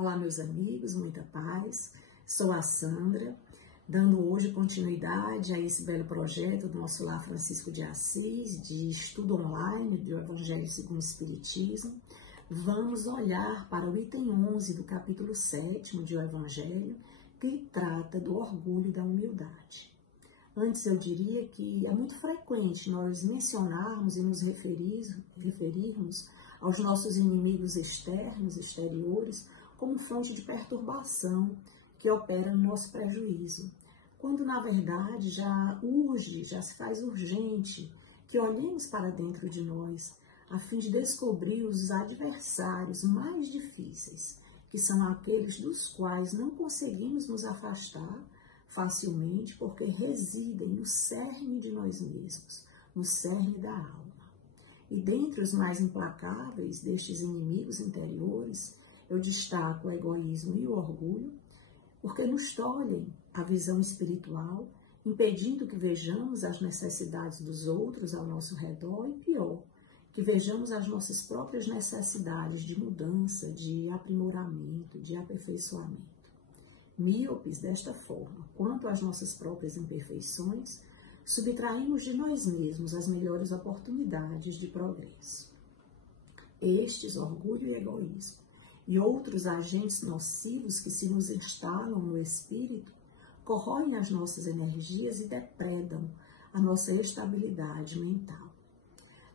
Olá, meus amigos, muita paz. Sou a Sandra, dando hoje continuidade a esse belo projeto do nosso Lar Francisco de Assis, de estudo online do Evangelho segundo o Espiritismo. Vamos olhar para o item 11 do capítulo 7 do Evangelho, que trata do orgulho e da humildade. Antes eu diria que é muito frequente nós mencionarmos e nos referirmos aos nossos inimigos externos, exteriores, como fonte de perturbação que opera no nosso prejuízo, quando na verdade já se faz urgente que olhemos para dentro de nós, a fim de descobrir os adversários mais difíceis, que são aqueles dos quais não conseguimos nos afastar facilmente, porque residem no cerne de nós mesmos, no cerne da alma. E dentre os mais implacáveis destes inimigos interiores, eu destaco o egoísmo e o orgulho, porque nos tolhem a visão espiritual, impedindo que vejamos as necessidades dos outros ao nosso redor e, pior, que vejamos as nossas próprias necessidades de mudança, de aprimoramento, de aperfeiçoamento. Míopes desta forma, quanto às nossas próprias imperfeições, subtraímos de nós mesmos as melhores oportunidades de progresso. Estes, orgulho e egoísmo, e outros agentes nocivos que se nos instalam no espírito, corroem as nossas energias e depredam a nossa estabilidade mental.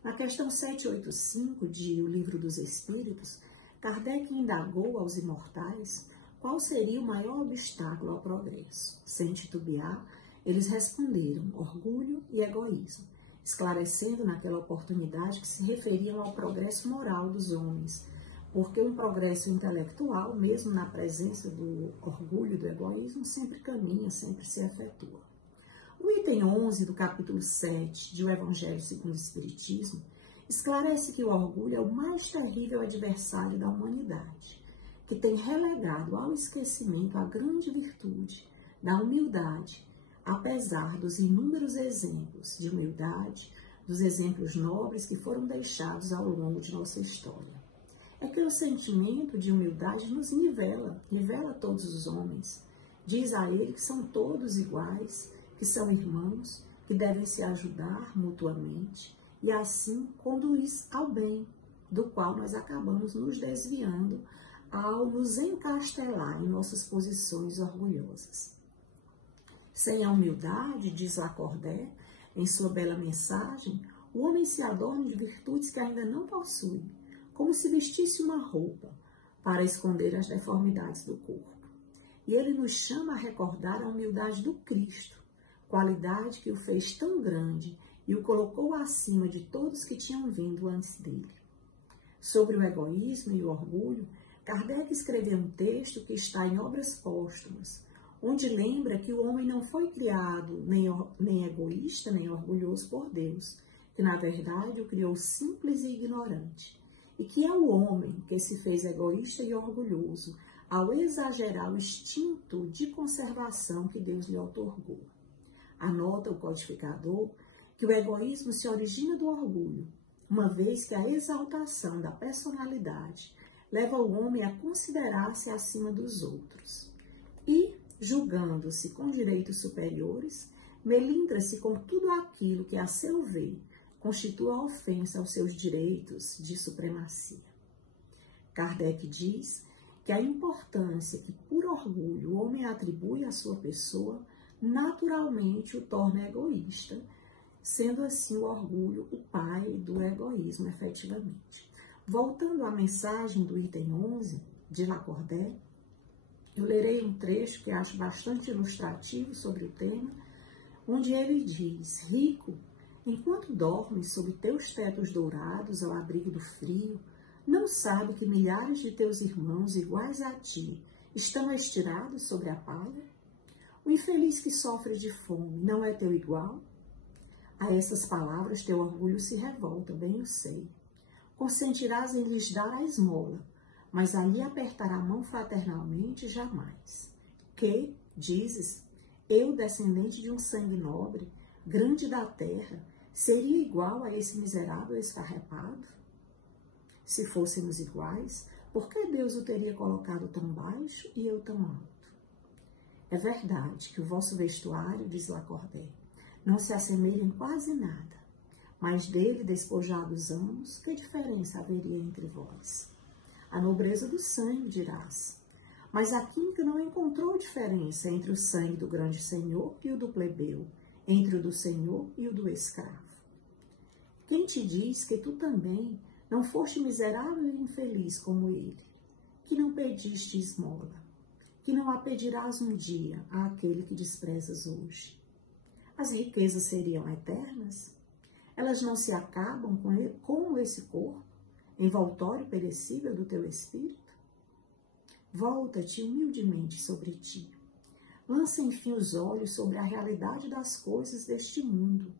Na questão 785 de O Livro dos Espíritos, Kardec indagou aos imortais qual seria o maior obstáculo ao progresso. Sem titubear, eles responderam orgulho e egoísmo, esclarecendo naquela oportunidade que se referiam ao progresso moral dos homens, porque um progresso intelectual, mesmo na presença do orgulho e do egoísmo, sempre caminha, sempre se efetua. O item 11 do capítulo 7 de O Evangelho segundo o Espiritismo esclarece que o orgulho é o mais terrível adversário da humanidade, que tem relegado ao esquecimento a grande virtude da humildade, apesar dos inúmeros exemplos de humildade, dos exemplos nobres que foram deixados ao longo de nossa história. É que o sentimento de humildade nos nivela todos os homens. Diz a ele que são todos iguais, que são irmãos, que devem se ajudar mutuamente e assim conduz ao bem, do qual nós acabamos nos desviando ao nos encastelar em nossas posições orgulhosas. Sem a humildade, diz Lacordaire, em sua bela mensagem, o homem se adorna de virtudes que ainda não possui, como se vestisse uma roupa para esconder as deformidades do corpo. E ele nos chama a recordar a humildade do Cristo, qualidade que o fez tão grande e o colocou acima de todos que tinham vindo antes dele. Sobre o egoísmo e o orgulho, Kardec escreveu um texto que está em Obras Póstumas, onde lembra que o homem não foi criado nem egoísta, nem orgulhoso por Deus, que na verdade o criou simples e ignorante, e que é o homem que se fez egoísta e orgulhoso ao exagerar o instinto de conservação que Deus lhe outorgou. Anota o codificador que o egoísmo se origina do orgulho, uma vez que a exaltação da personalidade leva o homem a considerar-se acima dos outros e, julgando-se com direitos superiores, melindra-se com tudo aquilo que, a seu ver, constitua ofensa aos seus direitos de supremacia. Kardec diz que a importância que, por orgulho, o homem atribui à sua pessoa, naturalmente o torna egoísta, sendo assim o orgulho o pai do egoísmo, efetivamente. Voltando à mensagem do item 11 de Lacordaire, eu lerei um trecho que acho bastante ilustrativo sobre o tema, onde ele diz: rico, enquanto dormes sob teus tetos dourados ao abrigo do frio, não sabe que milhares de teus irmãos iguais a ti estão estirados sobre a palha? O infeliz que sofre de fome não é teu igual? A essas palavras teu orgulho se revolta, bem eu sei. Consentirás em lhes dar a esmola, mas ali apertar a mão fraternalmente jamais. Que, dizes, eu, descendente de um sangue nobre, grande da terra, seria igual a esse miserável esfarrapado? Se fôssemos iguais, Por que Deus o teria colocado tão baixo e eu tão alto? É verdade que o vosso vestuário, diz Lacordaire, não se assemelha em quase nada, mas dele, despojados ambos, que diferença haveria entre vós? A nobreza do sangue, dirás. Mas a química não encontrou diferença entre o sangue do grande senhor e o do plebeu, entre o do senhor e o do escravo. Quem te diz que tu também não foste miserável e infeliz como ele, que não pediste esmola, que não a pedirás um dia àquele que desprezas hoje? As riquezas seriam eternas? Elas não se acabam com esse corpo, envoltório perecível do teu espírito? Volta-te humildemente sobre ti. Lança, enfim, os olhos sobre a realidade das coisas deste mundo,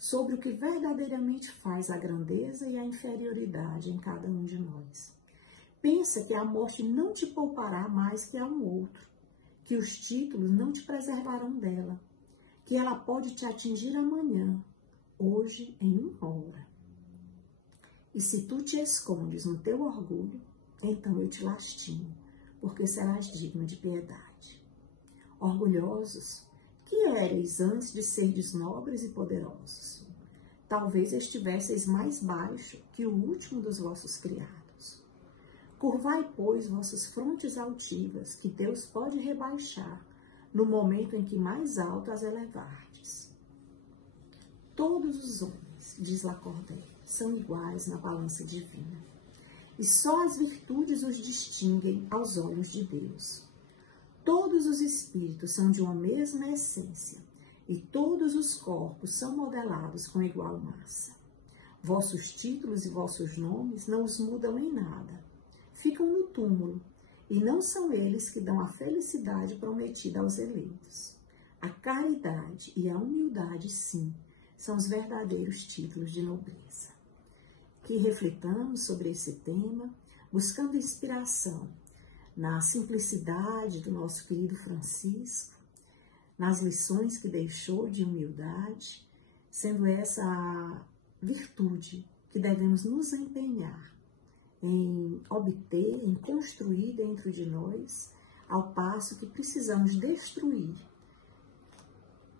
sobre o que verdadeiramente faz a grandeza e a inferioridade em cada um de nós. Pensa que a morte não te poupará mais que a um outro, que os títulos não te preservarão dela, que ela pode te atingir amanhã, hoje, em uma hora. E se tu te escondes no teu orgulho, então eu te lastimo, porque serás digno de piedade. Orgulhosos, que éreis antes de serdes nobres e poderosos? Talvez estivesseis mais baixo que o último dos vossos criados. Curvai, pois, vossas frontes altivas, que Deus pode rebaixar no momento em que mais alto as elevardes. Todos os homens, diz Lacordaire, são iguais na balança divina, e só as virtudes os distinguem aos olhos de Deus. Todos os espíritos são de uma mesma essência, e todos os corpos são modelados com igual massa. Vossos títulos e vossos nomes não os mudam em nada. Ficam no túmulo, e não são eles que dão a felicidade prometida aos eleitos. A caridade e a humildade, sim, são os verdadeiros títulos de nobreza. Que reflitamos sobre esse tema, buscando inspiração na simplicidade do nosso querido Francisco, nas lições que deixou de humildade, sendo essa a virtude que devemos nos empenhar em obter, em construir dentro de nós, ao passo que precisamos destruir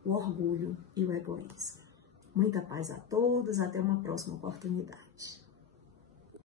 o orgulho e o egoísmo. Muita paz a todos, até uma próxima oportunidade.